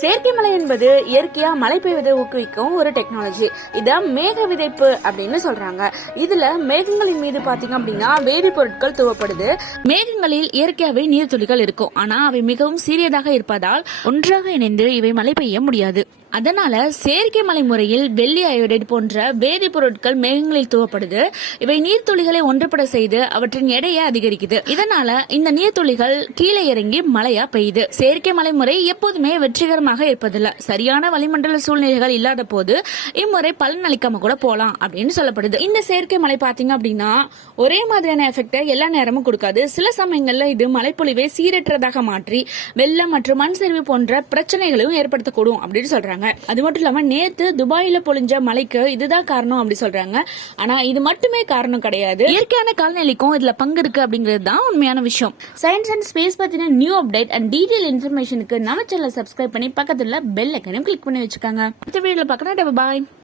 செயற்கை மழை என்பது இயற்கையா மழை பெய்வதை ஊக்குவிக்கும் ஒரு டெக்னாலஜி இதை மேக விதைப்பு அப்படின்னு சொல்றாங்க. இதுல மேகங்களின் மீது பாத்தீங்க அப்படின்னா வேதிப்பொருட்கள் துவப்படுது. மேகங்களில் இயற்கையாவே நீர்த்துளிகள் இருக்கும். ஆனா அவை மிகவும் சிறியதாக இருப்பதால் ஒன்றாக இணைந்து இவை மழை பெய்ய முடியாது. அதனால செயற்கை மலை முறையில் வெள்ளி அயோடைடு போன்ற வேதிப்பொருட்கள் மேகங்களில் துவப்படுது. இவை நீர்த்துளிகளை ஒன்றுபட செய்து அவற்றின் எடையை அதிகரிக்குது. இதனால இந்த நீர்த்துளிகள் கீழே இறங்கி மழையா பெய்யுது. செயற்கை மலை முறை எப்போதுமே வெற்றிகரமாக இருப்பதில்லை. சரியான வளிமண்டல சூழ்நிலைகள் இல்லாத போது இம்முறை பலன் அளிக்காம கூட போலாம் அப்படின்னு சொல்லப்படுது. இந்த செயற்கை மலை பாத்தீங்க அப்படின்னா ஒரே மாதிரியான எஃபெக்டை எல்லா நேரமும் கொடுக்காது. சில சமயங்கள்ல இது மழைப்பொழிவை சீரற்றதாக மாற்றி வெள்ளம் மற்றும் மண் சரிவு போன்ற பிரச்சனைகளையும் ஏற்படுத்தக்கூடும் அப்படின்னு சொல்றாங்க. அது மட்டும் இல்லாம நேத்து துபாயில பொழிஞ்ச மழைக்கு இதுதான் காரணம் அப்படி சொல்றாங்க. ஆனா இது மட்டுமே காரணம் கிடையாது. இயற்கையான காலநிலைக்கும் இதுல பங்கு இருக்கு அப்படிங்கிறது தான் உண்மையான விஷயம். சயின்ஸ் அண்ட் ஸ்பேஸ் பத்தின நியூ அப்டேட் அண்ட் டீடைல் இன்ஃபர்மேஷனுக்கு நம்ம சேனல் சப்ஸ்கிரைப் பண்ணி பக்கத்துல பெல் ஐக்கனையும் கிளிக் பண்ணி வச்சுக்காங்க. அடுத்த வீடியோல பார்க்கணும் பாய்